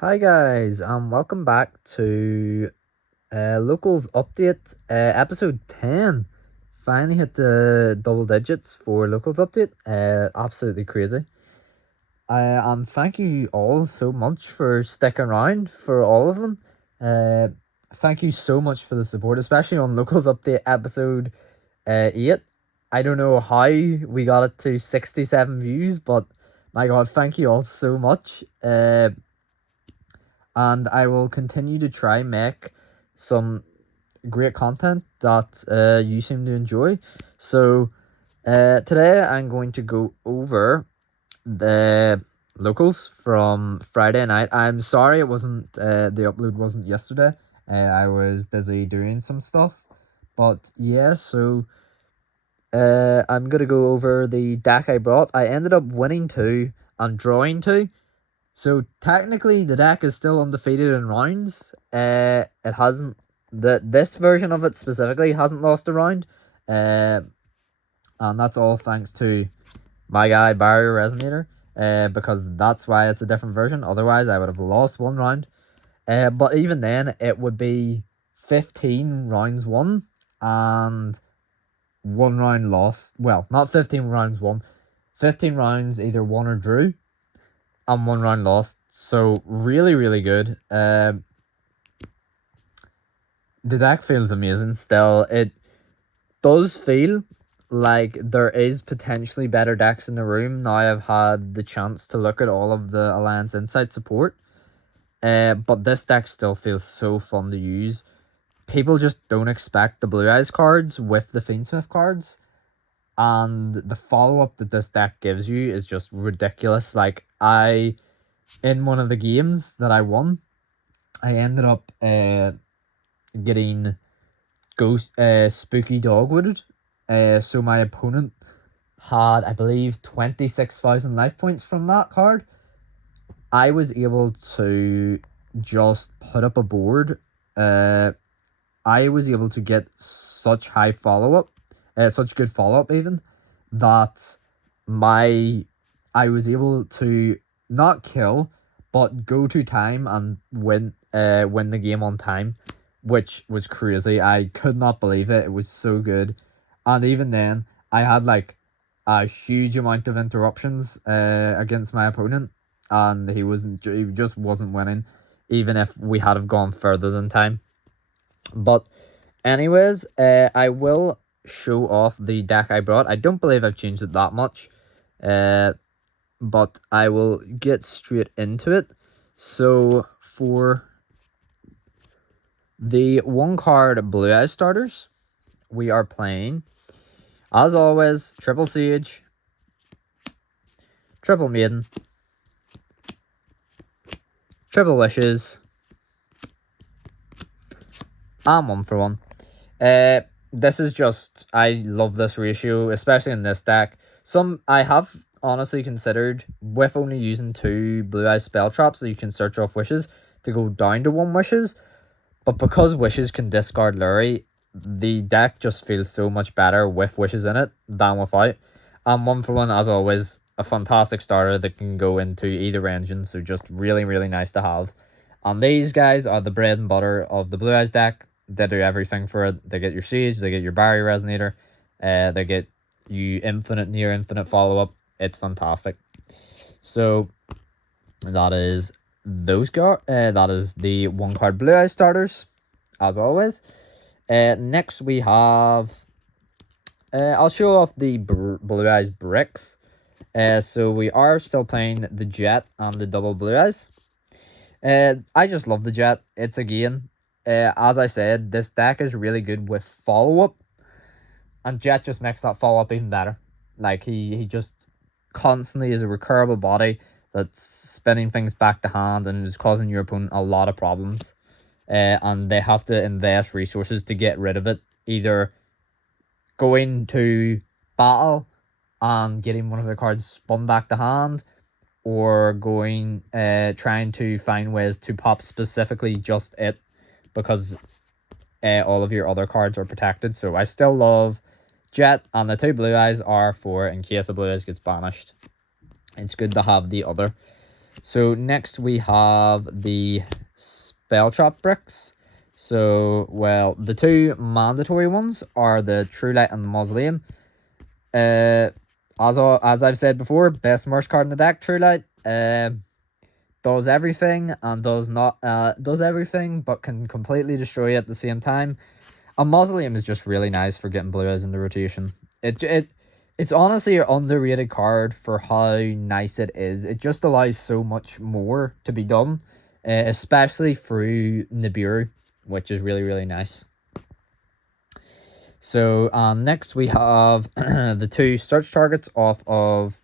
Hi guys, welcome back to Locals Update, episode 10. Finally hit the double digits for Locals Update. Absolutely crazy. Thank you all so much for sticking around for all of them. Uh, Thank you so much for the support, especially on Locals Update episode 8. I don't know how we got it to 67 views, but my god, thank you all so much. And I will continue to try make some great content that you seem to enjoy. So today I'm going to go over the locals from Friday night. I'm sorry it wasn't the upload wasn't yesterday. I was busy doing some stuff, but yeah. So I'm gonna go over the deck I brought. I ended up winning two and drawing two. So technically, the deck is still undefeated in rounds. It hasn't this version of it specifically hasn't lost a round. And that's all thanks to my guy Barrier Resonator. Because that's why it's a different version. Otherwise, I would have lost one round. But even then, it would be 15 rounds won and one round lost. Well, not 15 rounds won. 15 rounds either won or drew and one round lost. So really, really good. The deck feels amazing still. It does feel like there is potentially better decks in the room now I've had the chance to look at all of the Alliance Insight support. But this deck still feels so fun to use. People just don't expect the Blue Eyes cards with the fiendsmith cards. And the follow-up that this deck gives you is just ridiculous. Like, in one of the games that I won, I ended up getting Spooky Dogwood. So my opponent had, I believe, 26,000 life points from that card. I was able to just put up a board. I was able to get such high follow-up, such good follow-up even, that I was able to not kill, but go to time and win the game on time, which was crazy. I could not believe it. It was so good. And even then, I had like a huge amount of interruptions against my opponent, and he just wasn't winning, even if we had have gone further than time. But anyways, I will show off the deck I brought. I don't believe I've changed it that much. But I will get straight into it. So for the one card Blue Eyes starters, we are playing, as always, Triple Siege, Triple Maiden, Triple Wishes, and 1-for-1. This is just, I love this ratio, especially in this deck. I have honestly considered, with only using 2 Blue Eyes spell traps that you can search off wishes, to go down to 1 wishes. But because wishes can discard Lurie, the deck just feels so much better with wishes in it than without. And 1-for-1, as always, a fantastic starter that can go into either engine, so just really, really nice to have. And these guys are the bread and butter of the Blue Eyes deck. They do everything for it. They get your Siege, they get your Barrier Resonator, they get you infinite, near infinite follow-up. It's fantastic. So that is those guys. That is the 1-card Blue Eyes starters, as always. Next we have, I'll show off the Blue Eyes bricks. So we are still playing the Jet and the double Blue Eyes. I just love the Jet. It's again, as I said, this deck is really good with follow-up, and Jet just makes that follow-up even better. Like, he just constantly is a recurable body that's spinning things back to hand and is causing your opponent a lot of problems. And they have to invest resources to get rid of it, either going to battle and getting one of their cards spun back to hand, or trying to find ways to pop specifically just it, because all of your other cards are protected. So I still love Jet, and the 2 Blue Eyes are for in case a Blue Eyes gets banished. It's good to have the other. So next we have the spell trap bricks. So, well, the two mandatory ones are the True Light and the Mausoleum. As I've said before, best merge card in the deck, True Light. Does everything and does everything, but can completely destroy at the same time. A Mausoleum is just really nice for getting blue eyes in the rotation. It's honestly an underrated card for how nice it is. It just allows so much more to be done, especially through Nibiru, which is really, really nice. So next we have the two search targets off of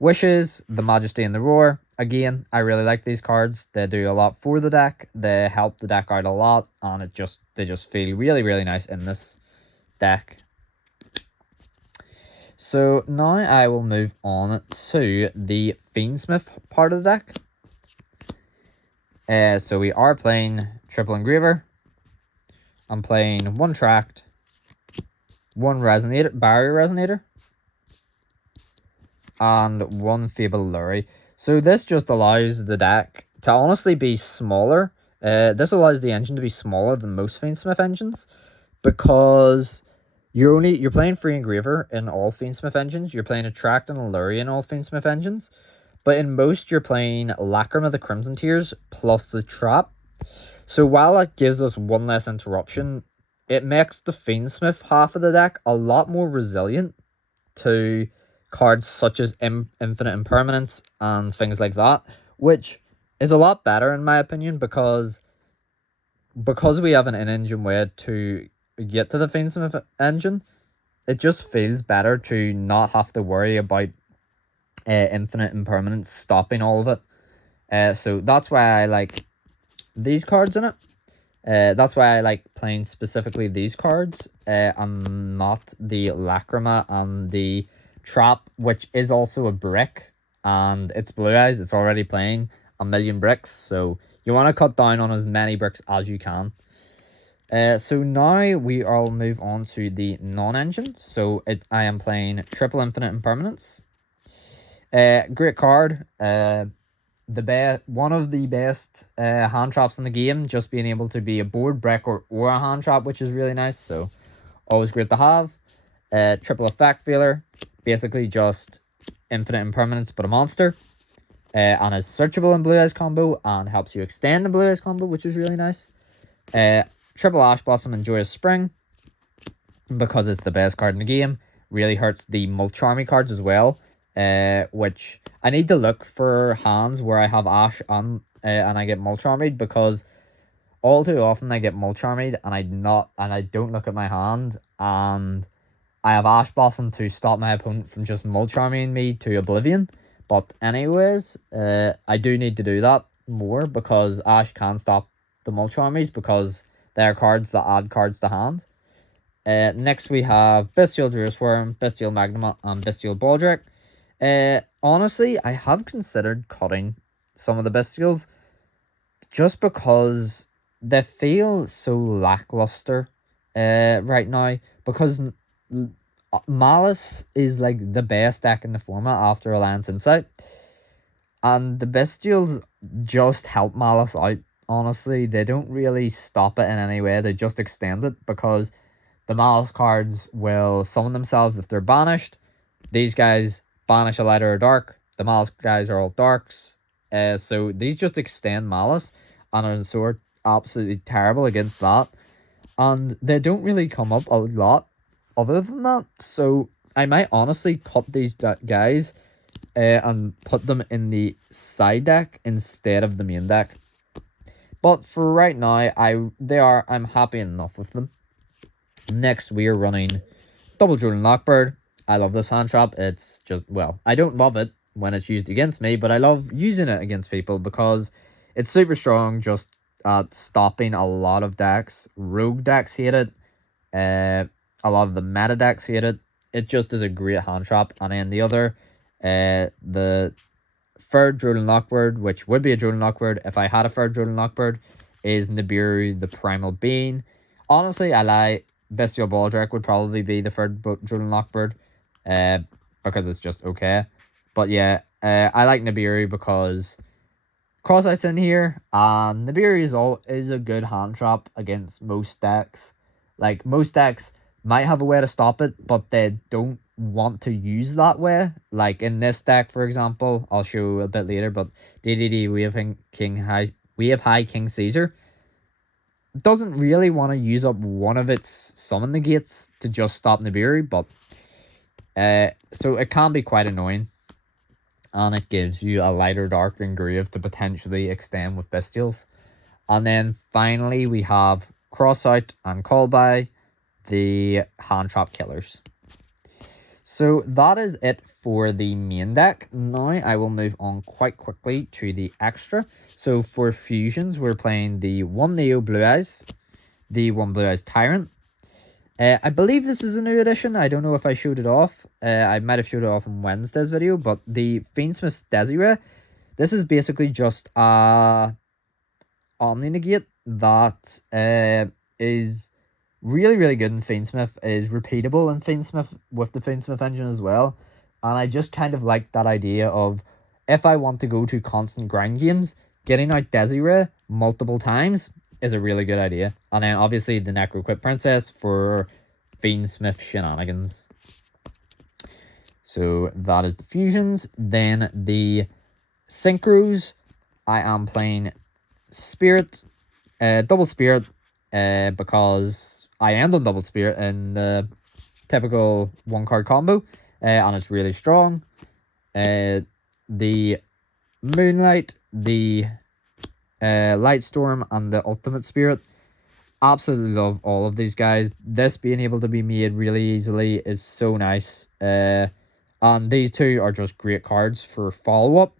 Wishes, the Majesty and the Roar. Again, I really like these cards. They do a lot for the deck. They help the deck out a lot, and they just feel really, really nice in this deck. So now I will move on to the fiendsmith part of the deck. So we are playing Triple Engraver. I'm playing one Tract, one Barrier Resonator, and one Fable Lurie. So this just allows the deck to honestly be smaller. This allows the engine to be smaller than most fiendsmith engines, because you're playing free engraver in all fiendsmith engines. You're playing a Tract and a Lurie in all fiendsmith engines, but in most you're playing Lacrima the Crimson Tears plus the Trap. So while that gives us one less interruption, it makes the fiendsmith half of the deck a lot more resilient to cards such as Infinite Impermanence and things like that, which is a lot better in my opinion, because we have an in-engine way to get to the fiendsmith engine. It just feels better to not have to worry about Infinite Impermanence stopping all of it. So that's why I like these cards in it. That's why I like playing specifically these cards, and not the Lacrima and the Trap, which is also a brick, and it's blue eyes. It's already playing a million bricks, so you want to cut down on as many bricks as you can. So now I'll move on to the non-engine. So I am playing Triple Infinite Impermanence. Great card. One of the best hand traps in the game, just being able to be a board brick or a hand trap, which is really nice. So always great to have. Triple Effect Failure, basically just Infinite Impermanence but a monster, and is searchable in Blue Eyes combo and helps you extend the Blue Eyes combo, which is really nice. Triple Ash Blossom and Joyous Spring, because it's the best card in the game. Really hurts the Mulch Army cards as well, which I need to look for hands where I have Ash on and I get Mulch Armied, because all too often I get Mulch Armied and I don't look at my hand, and I have Ash Blossom to stop my opponent from just Mulch Armying me to oblivion. But anyways, I do need to do that more, because Ash can stop the Mulch Armies, because they are cards that add cards to hand. Next we have Bestial Druisworm, Bestial Magnum, and Bestial Baldric. Honestly, I have considered cutting some of the Bestials, just because they feel so lackluster right now, because Malice is like the best deck in the format after Alliance Insight, and the Bestials just help Malice out. Honestly, they don't really stop it in any way. They just extend it, because the Malice cards will summon themselves if they're banished. These guys banish a light or a dark. The Malice guys are all darks. So these just extend Malice, and are so absolutely terrible against that. And they don't really come up a lot other than that. So I might honestly cut these guys and put them in the side deck instead of the main deck. But for right now, I'm happy enough with them. Next, we are running Double Drooling Lockbird. I love this hand trap. It's just, well, I don't love it when it's used against me, but I love using it against people, because it's super strong, just at stopping a lot of decks. Rogue decks hate it. A lot of the meta decks hate it. It just is a great hand trap. And then the other, the third Drooling Lockbird, which would be a Drooling Lockbird if I had a third Drooling Lockbird, is Nibiru the Primal Being. Honestly, I lie. Bestial Baldric would probably be the third Drooling Lockbird, because it's just okay. But yeah, I like Nibiru because Cross-Sight's in here, and Nibiru is a good hand trap against most decks. Like, most decks might have a way to stop it, but they don't want to use that way. Like, in this deck, for example, I'll show a bit later, but DDD, we have High King Caesar. Doesn't really want to use up one of its summon negates to just stop Nibiru, but so it can be quite annoying. And it gives you a lighter dark engrave to potentially extend with bestials. And then finally we have Cross-Out and Call By, the hand trap killers. So that is it for the main deck. Now I will move on quite quickly to the extra. So for fusions, we're playing the 1 Neo Blue Eyes, the 1 Blue Eyes Tyrant. I believe this is a new edition. I don't know if I showed it off. I might have showed it off in Wednesday's video, but the fiendsmith Desiree, this is basically just a Omni Negate that is really, really good in fiendsmith, is repeatable in fiendsmith with the fiendsmith engine as well. And I just kind of like that idea of, if I want to go to constant grind games, getting out Desiree multiple times is a really good idea. And then obviously the Necroquip Princess for fiendsmith shenanigans. So that is the fusions. Then the synchros, I am playing Spirit, double Spirit, because I end on double Spirit in the typical 1-card combo, and it's really strong. The Moonlight, the Lightstorm, and the Ultimate Spirit. Absolutely love all of these guys. This being able to be made really easily is so nice. And these two are just great cards for follow-up.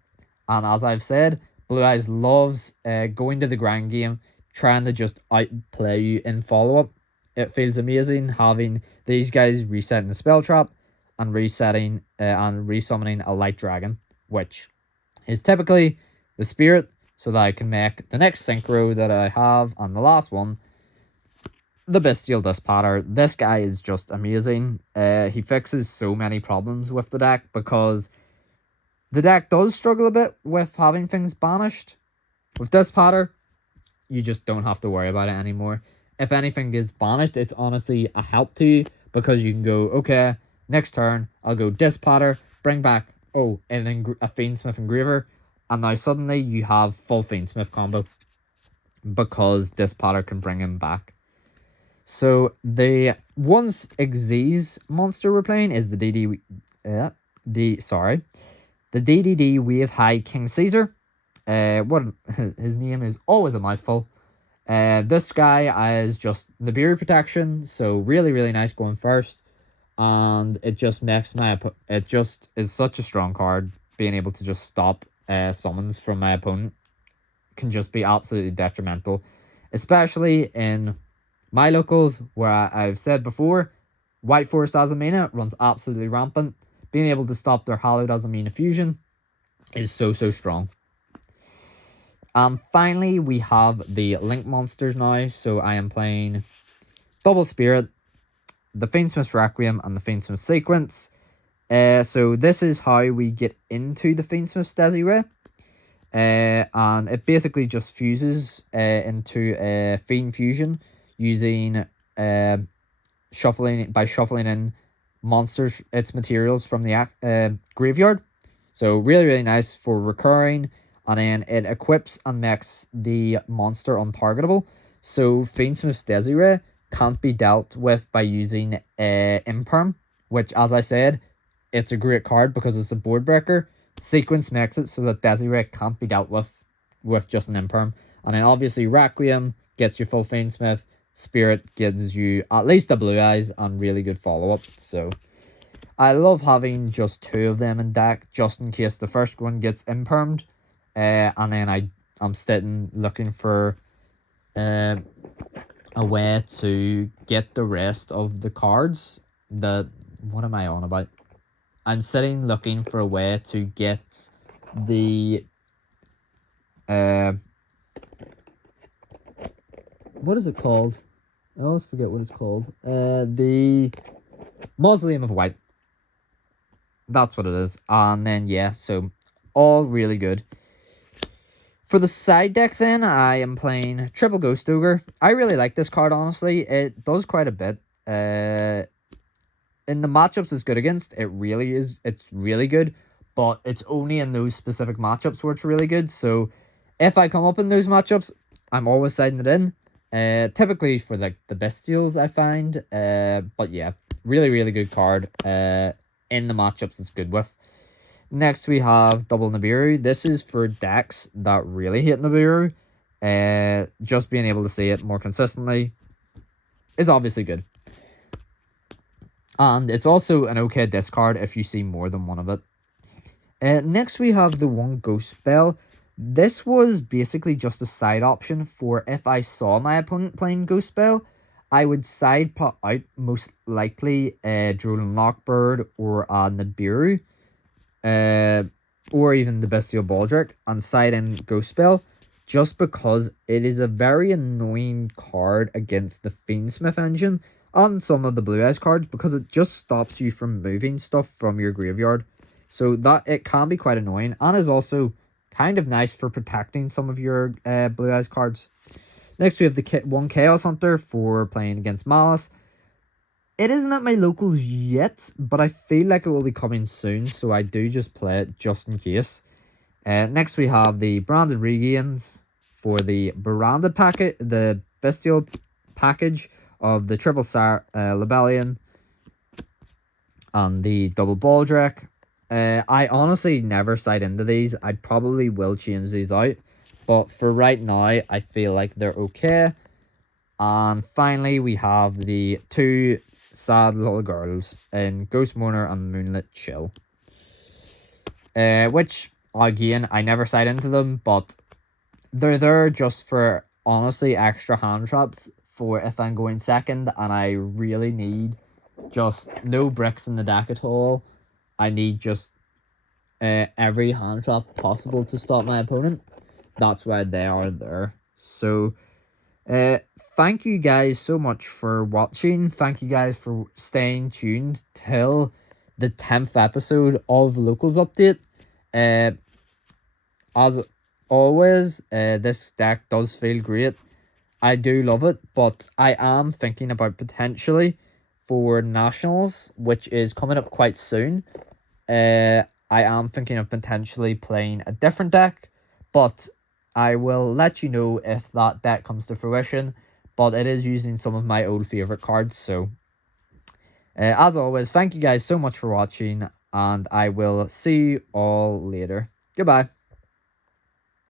And as I've said, Blue Eyes loves going to the grind game, trying to just outplay you in follow-up. It feels amazing having these guys resetting the spell trap and resetting and resummoning a light dragon, which is typically the spirit, so that I can make the next synchro that I have, and the last one, the Bestial Dispatter. This guy is just amazing. He fixes so many problems with the deck, because the deck does struggle a bit with having things banished. With Dispatter, you just don't have to worry about it anymore. If anything gets banished, it's honestly a help to you, because you can go, okay, next turn, I'll go Dispatter, bring back, a Fiendsmith Engraver, and now suddenly you have full Fiendsmith combo, because Dispatter can bring him back. So the once Xyz monster we're playing is the DDD Wave High King Caesar. His name is always a mouthful. This guy is just Nibiru protection, so really, really nice going first. And it just makes it just is such a strong card. Being able to just stop summons from my opponent can just be absolutely detrimental, especially in my locals, where I've said before, White Forest Azamina runs absolutely rampant. Being able to stop their Hallowed Azamina fusion is so, so strong. Finally, we have the Link monsters now. So I am playing Double Spirit, the Fiendsmith Requiem, and the Fiendsmith Sequence. So this is how we get into the Fiendsmith Desiree. And it basically just fuses into a Fiend Fusion using shuffling in monsters, its materials from the graveyard. So really, really nice for recurring. And then it equips and makes the monster untargetable. So Fiendsmith Desiree can't be dealt with by using Imperm, which, as I said, it's a great card because it's a board breaker. Sequence makes it so that Desiree can't be dealt with just an Imperm. And then obviously Requiem gets you full Fiendsmith. Spirit gives you at least a Blue Eyes and really good follow-up. So I love having just two of them in deck, just in case the first one gets Impermed. And then I'm sitting looking for a way to get the rest of the cards. What am I on about? I'm sitting looking for a way to get the what is it called? I always forget what it's called. The Mausoleum of White. That's what it is. And then yeah, so all really good. For the side deck then, I am playing Triple Ghost Ogre. I really like this card, honestly. It does quite a bit. In the matchups it's good against, it really is. It's really good, but it's only in those specific matchups where it's really good. So if I come up in those matchups, I'm always siding it in. Typically for like the bestials, I find. But yeah, really good card. In the matchups it's good with. Next we have Double Nibiru. This is for decks that really hate Nibiru. Just being able to see it more consistently is obviously good. And it's also an okay discard if you see more than one of it. Next we have the one Ghost Spell. This was basically just a side option for if I saw my opponent playing Ghost Spell, I would side put out most likely a Drolin Lockbird or a Nibiru, or even the Bestial Baldric, and side in Ghost Spell, just because it is a very annoying card against the Fiendsmith engine and some of the Blue Eyes cards, because it just stops you from moving stuff from your graveyard. So that it can be quite annoying, and is also kind of nice for protecting some of your Blue Eyes cards. Next we have the one Chaos Hunter for playing against Malice. It isn't at my locals yet, but I feel like it will be coming soon, so I do just play it just in case. Next we have the Branded Regains for the branded packet, the Bestial package of the Triple Libellion and the Double Baldric. I honestly never side into these. I probably will change these out, but for right now, I feel like they're okay. And finally, we have the two sad little girls in Ghost Mourner and Moonlit Chill. Which, again, I never side into them, but they're there just for, honestly, extra hand traps for if I'm going second and I really need just no bricks in the deck at all. I need just every hand trap possible to stop my opponent. That's why they are there. So, thank you guys so much for watching. Thank you guys for staying tuned till the 10th episode of Locals Update. As always, this deck does feel great. I do love it, but I am thinking about potentially for Nationals, which is coming up quite soon. I am thinking of potentially playing a different deck, but I will let you know if that deck comes to fruition. But it is using some of my old favorite cards. So, as always, thank you guys so much for watching, and I will see you all later. Goodbye.